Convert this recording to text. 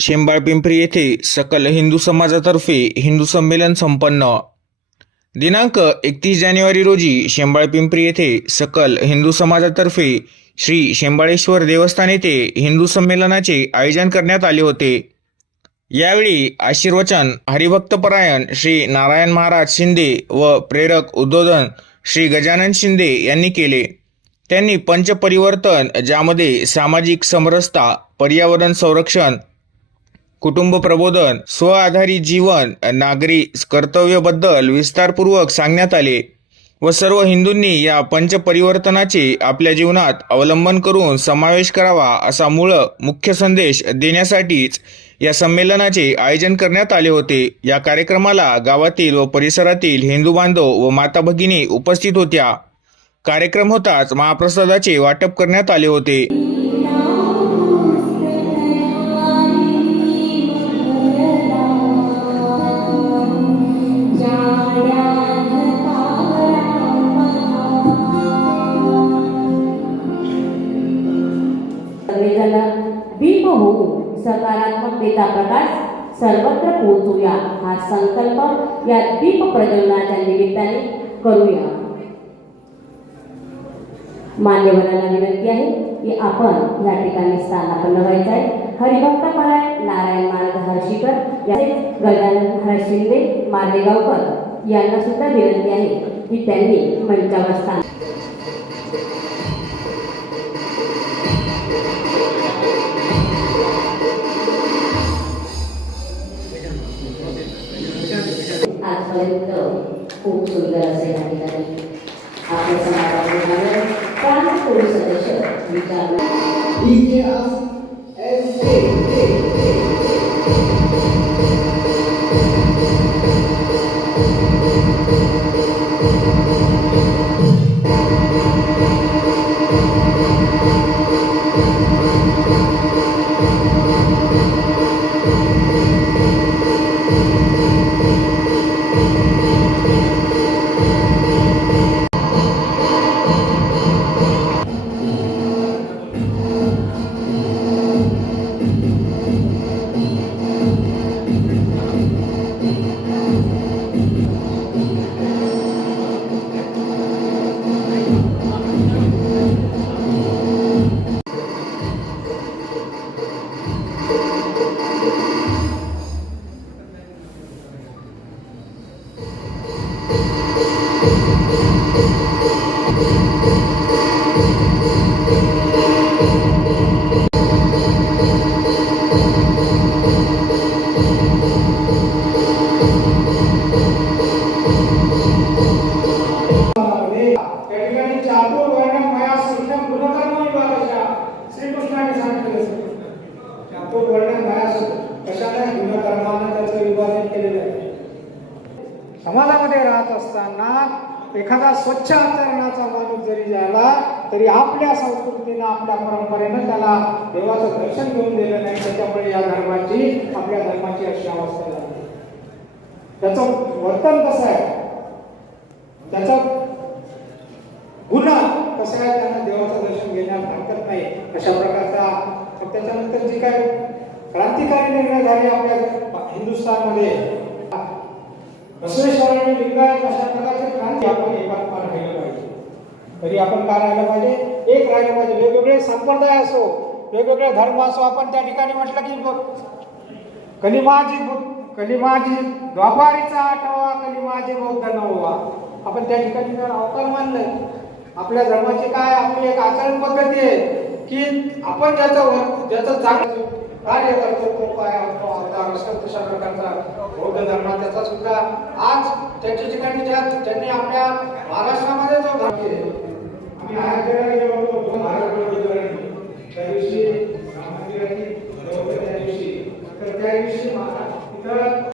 शेंबाळपिंपरी येथे सकल हिंदू समाजातर्फे हिंदू संमेलन संपन्न. दिनांक 31 जानेवारी रोजी शेंबाळपिंपरी येथे सकल हिंदू समाजातर्फे श्री शेंबाळेश्वर देवस्थान येथे हिंदू संमेलनाचे आयोजन करण्यात आले होते. यावेळी आशीर्वचन हरिभक्तपरायण श्री नारायण महाराज शिंदे व प्रेरक उद्बोधन श्री गजानन शिंदे यांनी केले. त्यांनी पंचपरिवर्तन, ज्यामध्ये सामाजिक समरसता, पर्यावरण संरक्षण, कुटुंब प्रबोधन, स्व आधारित जीवन, नागरी कर्तव्याबद्दल विस्तारपूर्वक सांगण्यात आले व सर्व हिंदूंनी या पंचपरिवर्तनाचे आपल्या जीवनात अवलंबन करून समावेश करावा असा मुख्य संदेश देण्यासाठीच या संमेलनाचे आयोजन करण्यात आले होते. या कार्यक्रमाला गावातील व परिसरातील हिंदू बांधव व माता भगिनी उपस्थित होत्या. कार्यक्रम होताच महाप्रसादाचे वाटप करण्यात आले होते. दीप होऊन सकारात्मकतेचा प्रकाश सर्वत्र पोहोचूया हा संकल्प या दीप प्रज्वलनाच्या निमित्ताने करूया. मान्यवरांना विनंती आहे की आपण या ठिकाणी स्थानापन्न व्हायचं आहे. हरिभक्तपरायण नारायण महाराज हर्षीकर या गजानन महाराज शिंदे मार्लेगावकर यांना सुद्धा विनंती आहे की त्यांनी मंचावर स्थान. आजपर्यंत खूप सुंदर असे या ठिकाणी आपल्या समाजामध्ये प्रांत सदस्य विचार समाजामध्ये राहत असताना एखादा स्वच्छ आचरणाचा माणूस जरी झाला तरी आपल्या संस्कृतीनं आपल्या परंपरेनं त्याला देवाचं दर्शन घेऊन दिलं नाही. त्याच्यामुळे या धर्माची आपल्या धर्माची अशी अवस्था झाली. त्याचं वर्तन कसं आहे, त्याचा गुन्हा कसं आहे, त्यांना देवाचं दर्शन घेण्यास हरकत नाही अशा प्रकारचा. त्याच्यानंतर जी काय क्रांतिकारी निर्णय झाले आपल्या हिंदुस्थानमध्ये, बसवेश्वरांनी लिंगायत अशा प्रकारचे क्रांती आपण एकात्मा राहिलं पाहिजे. तरी आपण काय राहिलं पाहिजे, एक राहिलं पाहिजे. वेगवेगळे संप्रदाय असो, वेगवेगळे धर्म असो, आपण त्या ठिकाणी म्हटलं की कलिमाजी द्वापारीचा आठवा, कलिमाजी बौद्ध नववा. आपण त्या ठिकाणी अवतार मानलंय. आपल्या धर्माची काय आपली एक आचरण पद्धती आहे की आपण ज्याचं चांगलं कार्य करतो तो काय अवतार असतो. तशा प्रकारचा बौद्ध धर्मात त्याचा सुद्धा आज त्याच्या ठिकाणी त्यांनी आपल्या महाराष्ट्रामध्ये जो धर्म आम्ही आयोजन केलं होतो त्या दिवशी त्या दिवशी